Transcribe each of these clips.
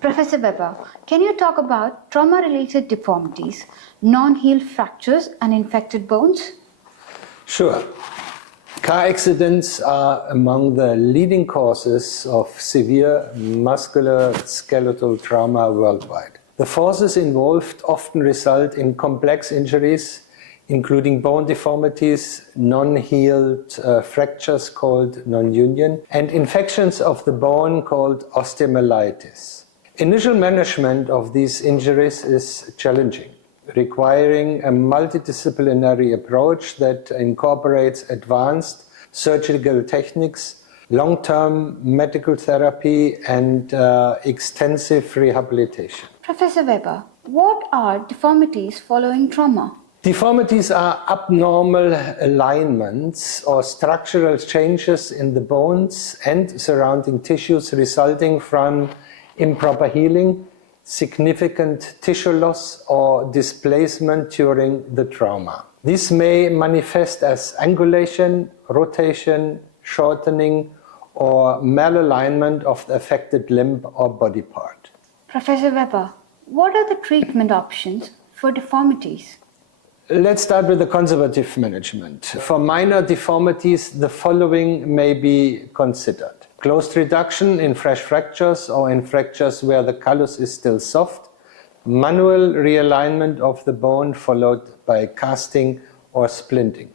Professor Weber, can you talk about trauma-related deformities, non-healed fractures and infected bones? Sure. Car accidents are among the leading causes of severe musculoskeletal trauma worldwide. The forces involved often result in complex injuries, including bone deformities, non-healed fractures called non-union, and infections of the bone called osteomyelitis. Initial management of these injuries is challenging, requiring a multidisciplinary approach that incorporates advanced surgical techniques, long-term medical therapy, and extensive rehabilitation. Professor Weber, what are deformities following trauma? Deformities are abnormal alignments or structural changes in the bones and surrounding tissues resulting from improper healing, significant tissue loss, or displacement during the trauma. This may manifest as angulation, rotation, shortening, or malalignment of the affected limb or body part. Professor Weber, what are the treatment options for deformities? Let's start with the conservative management. For minor deformities, the following may be considered. Closed reduction in fresh fractures or in fractures where the callus is still soft, manual realignment of the bone followed by casting or splinting.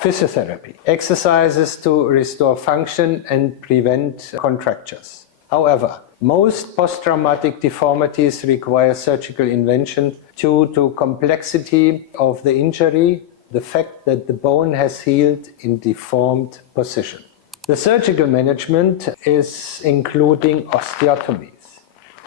Physiotherapy, exercises to restore function and prevent contractures. However, most post-traumatic deformities require surgical intervention due to complexity of the injury, the fact that the bone has healed in deformed position. The surgical management is including osteotomies.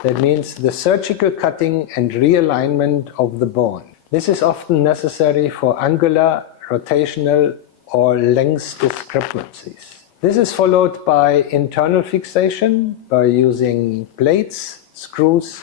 That means the surgical cutting and realignment of the bone. This is often necessary for angular, rotational, or length discrepancies. This is followed by internal fixation by using plates, screws,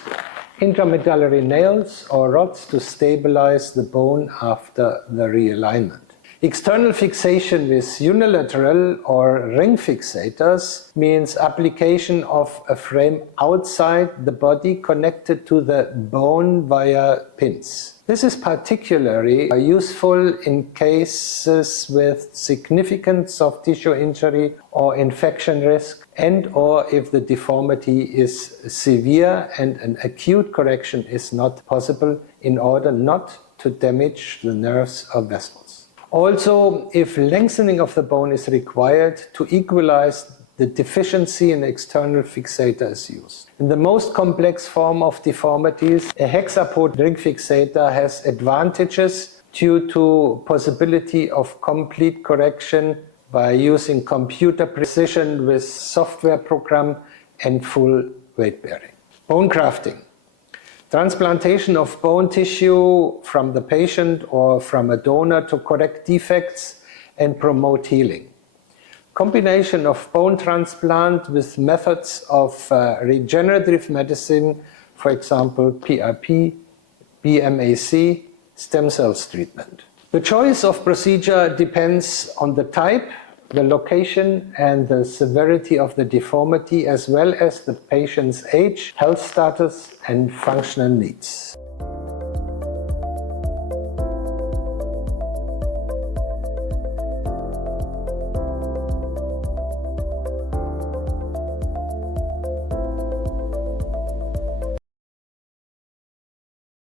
intramedullary nails, or rods to stabilize the bone after the realignment. External fixation with unilateral or ring fixators means application of a frame outside the body connected to the bone via pins. This is particularly useful in cases with significant soft tissue injury or infection risk, and/or if the deformity is severe and an acute correction is not possible in order not to damage the nerves or vessels. Also, if lengthening of the bone is required to equalize the deficiency in external fixator is used. In the most complex form of deformities, a hexapod ring fixator has advantages due to possibility of complete correction by using computer precision with software program and full weight bearing. Bone grafting. Transplantation of bone tissue from the patient or from a donor to correct defects and promote healing. Combination of bone transplant with methods of regenerative medicine, for example, PRP, BMAC, stem cells treatment. The choice of procedure depends on the type, the location, and the severity of the deformity, as well as the patient's age, health status, and functional needs.